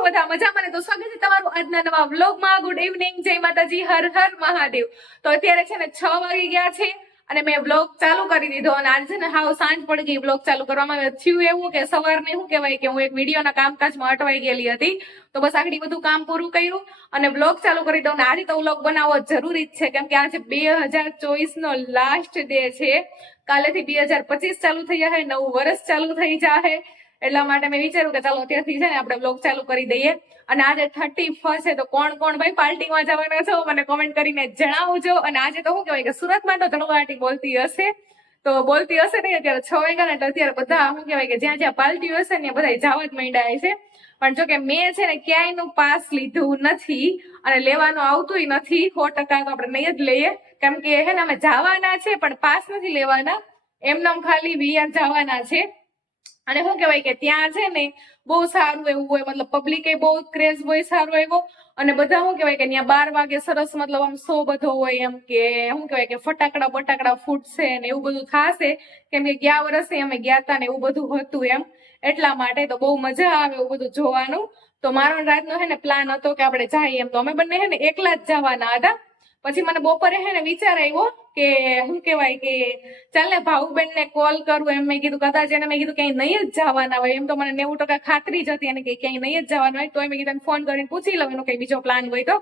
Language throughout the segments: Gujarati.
છો બધા મજામાં ને? તો સ્વાગત છે તમારું આજના નવા વ્લોગમાં. ગુડ ઇવનિંગ જય માતાજી, હર હર મહાદેવ. તો અત્યારે છે ને છ વાગી ગયા છે અને મેં વ્લોગ ચાલુ કરી દીધો અને આજે ને હાવ સાંજ પડી ગઈ વ્લોગ ચાલુ કરવામાં થયું એવું કે સવારને શું કહેવાય કે હું એક વિડીયોના કામકાજમાં અટવાઈ ગયેલી હતી. તો બસ આગળ બધું કામ પૂરું કર્યું અને વ્લોગ ચાલુ કરી દઉં. આજે તો વ્લોગ બનાવવો જરૂરી જ છે, કેમ કે આજે બે હજાર ચોવીસનો લાસ્ટ ડે છે. કાલેથી બે હજાર પચીસ ચાલુ થઈ જાય નવું વર્ષ ચાલુ થઈ જશે એટલા માટે મેં વિચાર્યું કે ચાલો અત્યારથી છે ને આપણે બ્લોગ ચાલુ કરી દઈએ. અને આજે થર્ટી ફર્સ્ટ છે, તો કોણ કોણ ભાઈ પાર્ટીમાં જવાના છો? મને કોમેન્ટ કરીને જણાવજો. અને આજે તો શું કહેવાય કે સુરતમાં તો ધણવાટી બોલતી હશે. તો બોલતી હશે નહીં, અત્યારે છ વાગ્યા ને અત્યારે બધા શું કહેવાય કે જ્યાં જ્યાં પાલટી હશે ને બધા જવા જ માંડ્યા છે પણ જો કે મેં છે ને ક્યાંયનું પાસ લીધું નથી અને લેવાનું આવતું નથી, સો ટકા તો આપણે નહીં જ લઈએ. કેમ કે હે ને અમે જવાના છે, પણ પાસ નથી લેવાના. એમનેમ ખાલી વીઆર જવાના છે. અને શું કહેવાય કે ત્યાં છે ને બહુ સારું એવું હોય, મતલબ પબ્લિક બહુ ક્રેઝ હોય, સારો એવો. અને બધા શું કહેવાય કે ત્યાં બાર વાગે સરસ મતલબ આમ શો બધો હોય, એમ કે શું કહેવાય કે ફટાકડા બટાકડા ફૂટશે ને એવું બધું થશે કેમ કે ગયા વર્ષે અમે ગયા હતા ને એવું બધું હતું એમ. એટલા માટે તો બહુ મજા આવે એવું બધું જોવાનું. તો મારો રાતનો હે ને પ્લાન હતો કે આપણે જઈએ એમ. તો અમે બંને હે ને એકલા જ જવાના હતા. પછી મને બપોરે હે ને વિચાર આવ્યો કે શું કહેવાય કે ચાલ ને ભાઉબેન ને કોલ કરું, એમ મેં કીધું કદાચ એને મેં કીધું ક્યાંય નહીં જ જવાના હોય. એમ તો મને નેવું ટકા ખાતરી જ હતી એને કે ક્યાંય નહીં જ જવાનું હોય. તો મેં કીધું ફોન કરીને પૂછી લઉં, એનો કઈ બીજો પ્લાન હોય તો.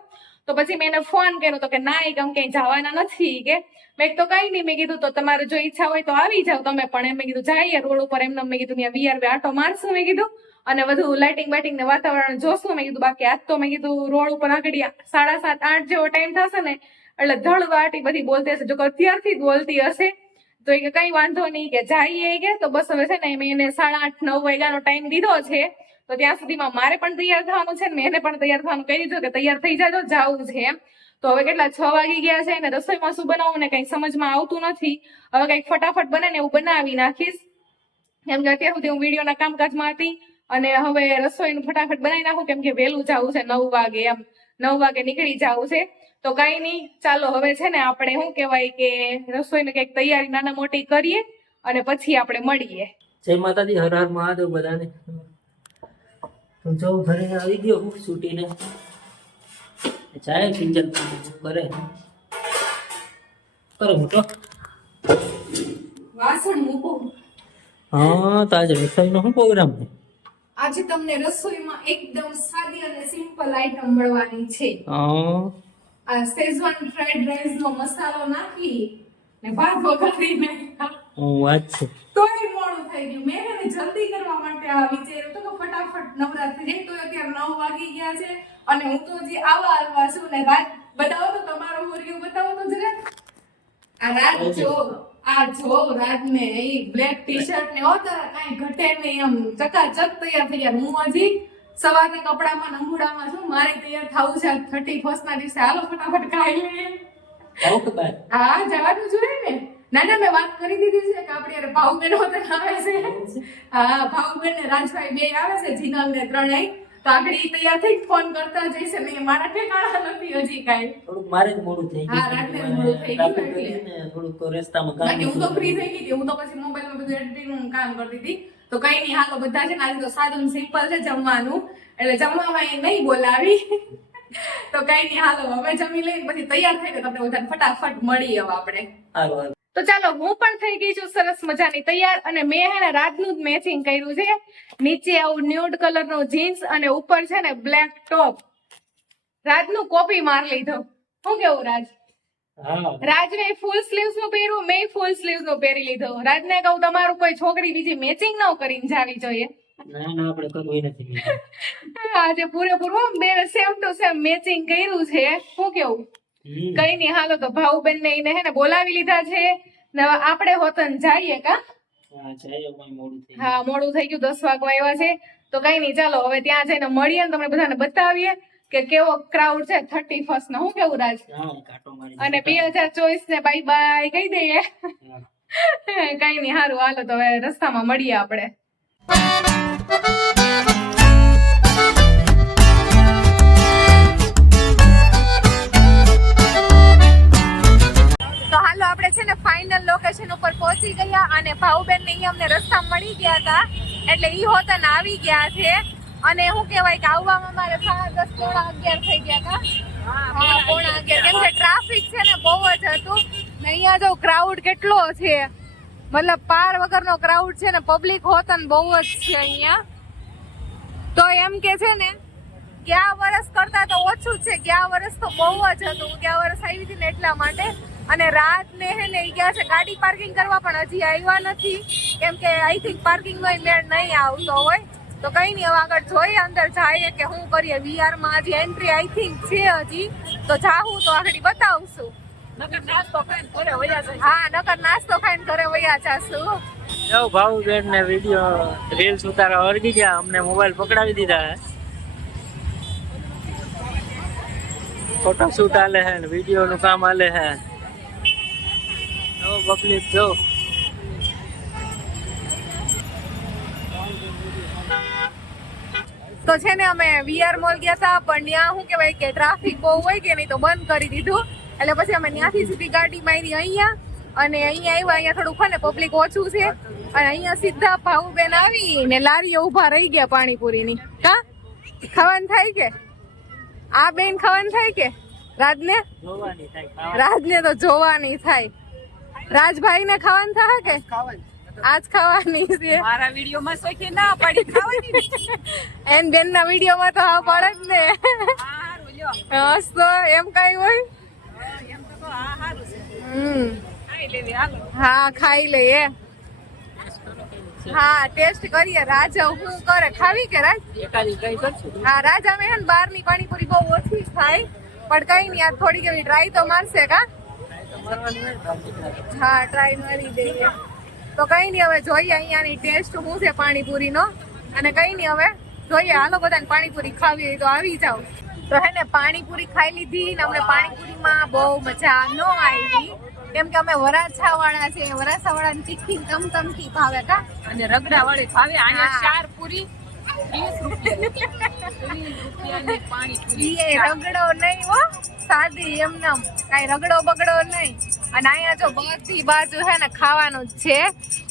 તો પછી મેં એને ફોન કર્યો તો કે ના, એ કેમ ક્યાંય જવાના નથી કે. મેં તો કઈ નહીં, મેં કીધું તો તમારે જો ઈચ્છા હોય તો આવી જાવ તમે પણ. એમ મેં કીધું જઈએ રોડ ઉપર. એમને મેં કીધું, ત્યાં વીઆર આટો મારશું. મેં કીધું અને બધું લાઇટિંગ બાઇટિંગ ને વાતાવરણ જોશું. મેં કીધું, બાકી આજ તો મેં કીધું, રોડ ઉપર આગળ સાડા સાત, આઠ જેવો ટાઈમ થશે ને, એટલે ધડ વાટી બધી બોલતી હશે. જો અત્યારથી જ બોલતી હશે. તો એ કઈ વાંધો નહીં કે જઈએ કે. તો બસ હવે છે ને, મેં એને સાડા આઠ, નવ વાગ્યાનો ટાઈમ દીધો છે. તો ત્યાં સુધીમાં મારે પણ તૈયાર થવાનું છે ને, મેં એને પણ તૈયાર થવાનું કહી દીધું કે તૈયાર થઈ જાજો જાવું છે એમ. તો હવે કેટલા છ વાગી ગયા છે ને, રસોઈમાં શું બનાવવું ને, કઈ સમજમાં આવતું નથી. હવે કંઈક ફટાફટ બને ને એવું બનાવી નાખીશ. કેમ કે અત્યાર સુધી હું વિડીયોના કામકાજમાં હતી. અને હવે રસોઈનું ફટાફટ બનાવી નાખું કેમ કે વહેલું જવું છે નવ વાગે એમ નવ વાગે નીકળી જવું છે. તો કઈ નહીં ચાલો હવે છે ને આપણે શું કહેવાય કે રસોઈની કંઈક તૈયારી નાના મોટી કરીએ અને પછી આપણે મળીએ. જય માતાજી હર હર મહાદેવ બધાને. તો જો ઘરે આવી ગયો હું છૂટીને. જાય સિંચન કરે. કરે મોટો. વાસણ મૂકો. હા તો આજે રસોઈનો શું પ્રોગ્રામ છે? આજે તમને રસોઈમાં એકદમ સાદી અને સિમ્પલ આઈટમ મળવાની છે. આ સેઝવાન ફ્રાઈડ રાઈસ નો મસાલો નાખી ને ભાત વાત છે. તોય મોડું થઈ ગયું. મેં એને જલ્દી કરવા માટે આ વિચાર્યું. તો કે ફટાફટ નવરાત્રી તો અત્યારે નવ વાગી ગયા છે. અને હું તો જે આવા આવા છું ને રાત બતાવો તો તમારો હોરિયો બતાવો તો જરા આ રાત જો આ જો રાત ને એ બ્લેક ટી શર્ટ ને હોતા કઈ ઘટે નહીં એમ. ચકાચક તૈયાર થઈ ગયા. હું હજી સવારના કપડામાં નંગુડામાં છું મારે તૈયાર થવું છે થર્ટી ફર્સ્ટ ના દિવસે. હાલો ફટાફટ ખાઈ લઈએ. હા જવાનું જોઈએ ને. ના ના મેં વાત કરી દીધી છે કે આપણે યાર ભાવબેન હોતે આવે છે. હા ભાવબેન ને રાજભાઈ બે આવે છે જીનલ ને ત્રણેય. તો તૈયાર થઈ ફોન કરતા જઈશ ને મારા ઠેકાણા નથી હજી કાઈ. થોડું મારે જ મોડું થઈ હા, રાત્રે મોડું થઈ ગયું એટલે. હતી તો થોડુંક રસ્તામાં બાકી હું તો ફ્રી થઈ ગઈ હું તો પછી મોબાઈલમાં બધું એડિટિંગનું કામ કરતી હતી. તો કઈ નહીં હાલો બધા છે ને આજે તો સાદું સિમ્પલ છે જમવાનું. એટલે જમવામાં એ નહીં બોલાવી. તો કઈ નહીં હાલો હવે જમી લઈ પછી તૈયાર થઈને તમને બધાને ફટાફટ મળી હવે આપણે. તો ચાલો હું પણ થઈ ગઈ છું સરસ મજાની તૈયાર અને મેં હે ને રાતનું જ મેચિંગ કર્યું છે. નીચે આવું ન્યુડ કલરનું જીન્સ અને ઉપર છે ને બ્લેક ટોપ રાતનું કોપી માર લીધો. શું કેવું રાજ? રાજ રાજને ફૂલ સ્લીવ્સનું પહેર્યું મેં ફૂલ સ્લીવ્સનું પહેરી લીધું. રાજને કહું તમારું કોઈ છોકરી બીજી મેચિંગ ન કરીને જાવી જોઈએ. આજે પૂરેપૂરું બે સેમ ટુ સેમ મેચિંગ કર્યું છે. શું કેવું. કઈ નહીં હાલો તો ભાઉબેન ને એને હે ને બોલાવી લીધા છે. ને આપણે હોતન જઈએ કા? હા મોડું થઈ ગયું. દસ વાગવા આવ્યા છે. તો કઈ નહીં ચાલો હવે ત્યાં જઈને મળીએ ને તમને બધાને બતાવીએ કે કેવો ક્રાઉડ છે. થર્ટી ફર્સ્ટ નો હું કેવું રાજ? અને બે હજાર ચોવીસ ને બાય બાય કહી દઈએ. કઈ નહીં સારું હાલો તો હવે રસ્તામાં મળીએ આપણે. અમને રસ્તા મળી ગયા હતા એટલે ઈ હોતન આવી ગયા છે. અને શું કહેવાય કે આવવામાં મારે સાડા દસ પોણા અગિયાર થઈ ગયા હતા હા પોણા અગિયાર કેમ કે ટ્રાફિક છે ને બહુ જ હતું. ને અહીંયા જો ક્રાઉડ કેટલો છે. મતલબ પાર વગરનો ક્રાઉડ છે ને પબ્લિક હોતન બહુ જ છે અહીંયા. તો એમ કે છે ને ગયા વર્ષ કરતા તો ઓછું છે. ગયા વર્ષ તો બહુ જ હતું. હું ગયા વર્ષ આવી હતી ને એટલા માટે. અને રાત ને હે ને ગયા છે ગાડી પાર્કિંગ કરવા પણ હજી આવ્યા નથી. કેમ કે આઈ થિંક પાર્કિંગ નો મેળ નહીં આવતો હોય. તો કઈ નહીં હવે આગળ જોઈએ અંદર જઈએ કે શું કરીએ. વીઆરમાં હજી એન્ટ્રી આઈ થિંક છે હજી. તો જાહું તો આગળ બતાવશું. હા નકર નાસ્તો ખાઈને ઘરે વયા જાશું. જો ભાવુબેન ને વીડિયો રીલ્સ ઉતારવા વળગી ગયા અમને મોબાઈલ પકડાવી દીધા હે. ફોટો શૂટ આલે હે વીડિયો નું કામ આલે હે. પબ્લિક જો. તો છે ને અમે વીઆર મોલ ગયા હતા પણ ત્યાં શું કહેવાય કે ટ્રાફિક બહુ હોય કે નહીં તો બંધ કરી દીધું. એટલે પછી અમે ત્યાંથી સીધી ગાડી મારી અહીંયા અને અહીંયા આવ્યા અહીંયા થોડું છે ને પબ્લિક ઓછું છે. અને અહીંયા સીધા ભાવુબેન આવી ને લારીઓ ઊભા રહી ગયા પાણીપુરીની. કા ખાવાનું થાય કે? આ બેન ખાવાનું થાય કે? રાજને? જોવાની રાજને તો જોવાની થાય. રાજભાઈ ને ખાવાનું થાય કે? આજ ખાવાની. છે. મારા વીડિયો માં સોખી ના પડી ખાવાની એન બેન ના વીડિયો માં તો હા પડે જ ને. હારું હસ તો એમ કઈ હોય? એમ તો હા આ છે. હમ. હા ખાઈ લઈએ. હા ટેસ્ટ કરીએ. રાજા હું કરે? ખાવી કે રાજ? હા રાજા મેં હે ની બહારની પાણીપુરી બહુ ઓછી ખાય પણ કઈ નહીં આ થોડીક એવી ટ્રાય તો મારશે કા? હા ટ્રાય મારી દઈએ. તો કઈ નહીં હવે જોઈએ અહીંયાની ટેસ્ટ શું છે પાણીપુરીનો. અને કઈ નહીં હવે જોઈએ હાલો બધાને પાણીપુરી ખાવી હોય તો આવી જાઓ. તો હે ને પાણીપુરી ખાઈ લીધી ને અમને પાણીપુરીમાં બહુ મજા ન આવી. કેમ કે અમે વરાછા વાળા છે વરાછા વાળા તીખી કમ કમથી ભાવે કા? અને રગડા વાળી ભાવે આને ચાર પૂરી વીસ રૂપિયા ત્રીસ રૂપિયાની પાણી પૂરી ઈ એ રગડો નહીં હો. સાદી એમ નામ કાંઈ રગડો બગડો નહીં. અને અહીંયા જો બધી બાજુ હે ને ખાવાનું જ છે.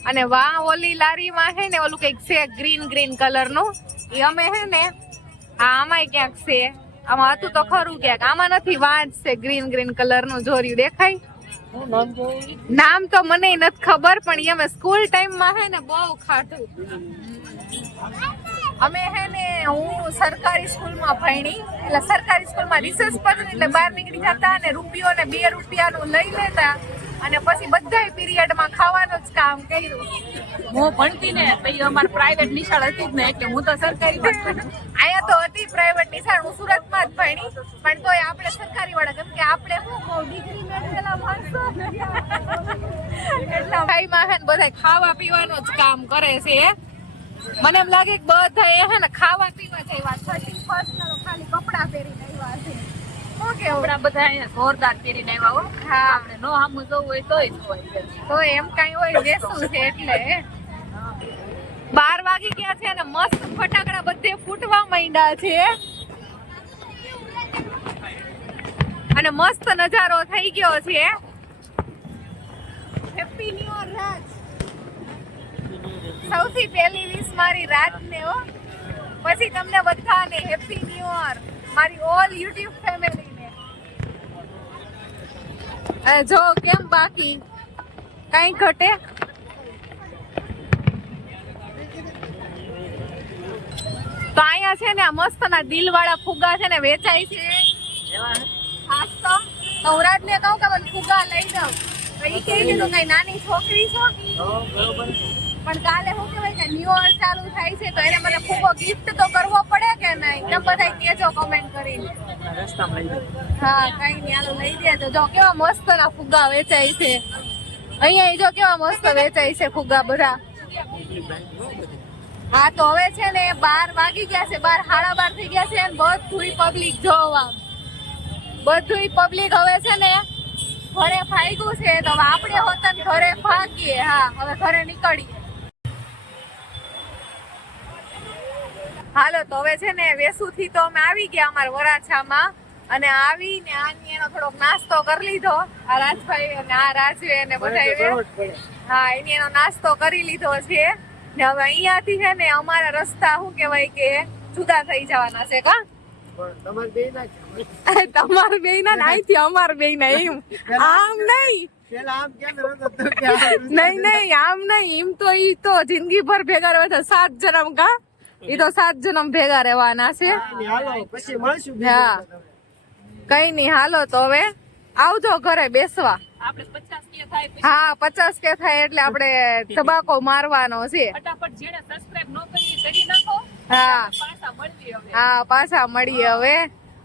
અને વા ઓલી લારીમાં હે ને ઓલું કંઈક છે ગ્રીન ગ્રીન કલરનું. એ અમે હે ને આ આમાંય ક્યાંક છે. આમાં હતું તો ખરું ક્યાંક. આમાં નથી વાંચ છે ગ્રીન ગ્રીન કલરનું જોર્યું. દેખાય? નામ તો મને નથી ખબર પણ એ અમે સ્કૂલ ટાઈમમાં હે ને બહુ ખાધું. અમે હે ને હું સરકારી સ્કૂલમાં ભણી એટલે સરકારી સ્કૂલમાં રિસર્ચ પર એટલે બહાર નીકળી જતા અને રૂપિયો ને બે રૂપિયાનું લઈ લેતા અને પછી બધાય પીરિયડમાં ખાવાનું જ કામ કર્યું. હું ભણતી ને પછી અમારે પ્રાઇવેટ નિશાળ હતી જ ને એટલે હું તો સરકારી. અહીંયા તો હતી પ્રાઇવેટ નિશાળ હું સુરતમાં જ ભણી પણ તોય આપણે સરકારી વાળા કેમ કે આપણે શું બહુ ડિગ્રી મેળવેલા માણસો એટલા ભાઈમાં બધા ખાવા પીવાનું જ કામ કરે છે મને એમ લાગે કે બધા એ હે ને ખાવા પીવા જ થર્ટી ના ખાલી કપડાં પહેરીને આવ્યા છે. શું કેવું? બધા અહીંયા જોરદાર પહેરીને આવ્યા હો. હા. આપણે નો સામું જવું હોય તોય જોવાય તો એમ કઈ હોય બેસવું છે એટલે. બાર વાગી ગયા છે અને મસ્ત ફટાકડા બધે ફૂટવા માંડ્યા છે. અને મસ્ત નજારો થઈ ગયો છે હેપી ન્યુ યર રાજ સૌથી પહેલી વિશ મારી રાતને હો. પછી તમને બધાને હેપી ન્યુ યર મારી ઓલ યુટ્યુબ ફેમિલીને ને. જો, કેમ બાકી? કઈ ઘટે? તો અહીંયા છે ને મસ્ત ના દિલ વાળા ફુગા છે ને, વેચાય છે? ખાસ તો. હું રાજને કહું કે ફુગા લઈ દઉં કઈ નાની છોકરી છો? પણ કાલે શું કહેવાય કે ન્યુ યર ચાલુ થાય છે તો એને મને ખૂબ ગિફ્ટ તો કરવો પડે કે નહીં? તમે બધા કહેજો કમેન્ટ કરીને. હા, કઈ નહીં, હાલો લઈ દેજો જો કેવા મસ્ત ના ફુગ્ગા વેચાય છે. અહીંયા જો કેવા મસ્ત વેચાય છે ફુગ્ગા બધા. હા, તો હવે છે ને બાર વાગી ગયા છે, બાર હાડા બાર થઈ ગયા છે બધું પબ્લિક જોવા. બધુંય પબ્લિક હવે છે ને ઘરે ભાગ્યું છે. તો આપણે હોતન ઘરે ભાગીએ. હા, હવે ઘરે નીકળીએ. હાલો તો હવે છે ને વેસુથી તો અમે આવી ગયા અમારા વરાછામાં અને આવીને આની એનો થોડોક નાસ્તો કરી લીધો. આ રાજભાઈ અને આ રાજવે ને બધા. હા એની એનો નાસ્તો કરી લીધો છે. ને હવે અહીંયાથી છે ને અમારા રસ્તા શું કહેવાય કે જુદા થઈ જવાના છે કા? તમારે બે ના અહીંથી અમાર બે ના એમ. આમ નહીં. નહીં નહીં આમ નહીં. એમ તો ઈ તો જિંદગી ભર ભેગા રહેવા સાત જન્મ કા? ઈ તો સાત જન્મ ભેગા રહેવાના છે. કાંઈ નહીં, હાલો પછી મળશું હા. કઈ નઈ હાલો તો હવે આવજો ઘરે બેસવા. આપણે પચાસ કે થાય પછી. હા પચાસ કે થાય એટલે આપણે તબાકો મારવાનો છે. ફટાફટ જેને સબસ્ક્રાઇબ ન કરી એ કરી નાખો. હા. પાછા હા પાછા મળીએ હવે.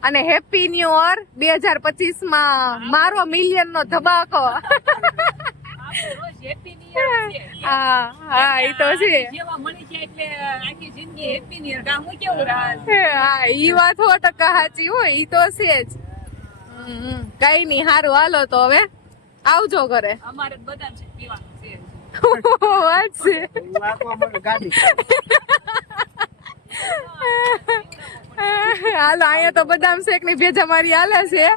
અને હેપી ન્યુ યર બે હજાર પચીસમાં મારો મિલિયન નો ધબાકો હા હા એ તો છે. હા ઈ વાત સો ટકા સાચી હોય ઈ તો છે જ. કઈ નહીં સારું હાલો તો હવે. આવજો ઘરે. અમારે તો છે પીવાનું છે. વાત છે. હાલો અહીંયા તો બદામ શેકની ભેજા મારી હાલે છે.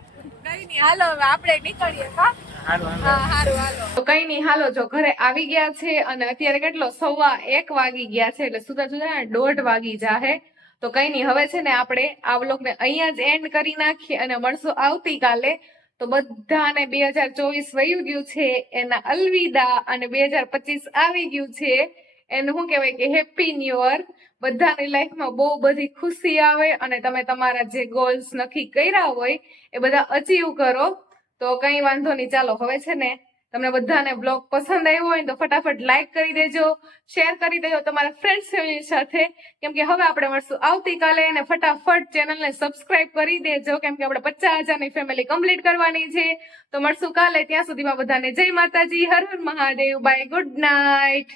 કઈ નહીં હાલો હવે આપણે નીકળીએ હા? તો કઈ નહીં હાલો જો ઘરે આવી ગયા છે અને અત્યારે કેટલો સવા એક વાગી ગયા છે એટલે સુધા સુધા ને દોઢ વાગી જાહે. તો કઈ નહીં હવે છે ને આપણે આ વ્લોગને અહીંયા જ એન્ડ કરી નાખીએ અને મળશું આવતીકાલે. તો બધાને બે હજાર ચોવીસ વયું ગયું છે એના અલવિદા અને બે હજાર પચીસ આવી ગયું છે. એનું શું કહેવાય કે હેપી ન્યુ યર. બધાની લાઈફમાં બહુ બધી ખુશી આવે અને તમે તમારા જે ગોલ્સ નક્કી કર્યા હોય એ બધા અચીવ કરો. તો કઈ વાંધો નહીં, ચાલો હવે છે ને તમને બધાને બ્લોગ પસંદ આવ્યો હોય તો ફટાફટ લાઈક કરી દેજો શેર કરી દેજો તમારા ફ્રેન્ડ્સ ફેમિલી સાથે. કેમ કે હવે આપણે મળશું આવતીકાલે અને ફટાફટ ચેનલને સબસ્ક્રાઇબ કરી દેજો. કેમ કે આપણે પચાસ હજારની ફેમિલી કમ્પ્લીટ કરવાની છે. તો મળશું કાલે, ત્યાં સુધીમાં બધાને જય માતાજી, હર હર મહાદેવ બાય ગુડ નાઇટ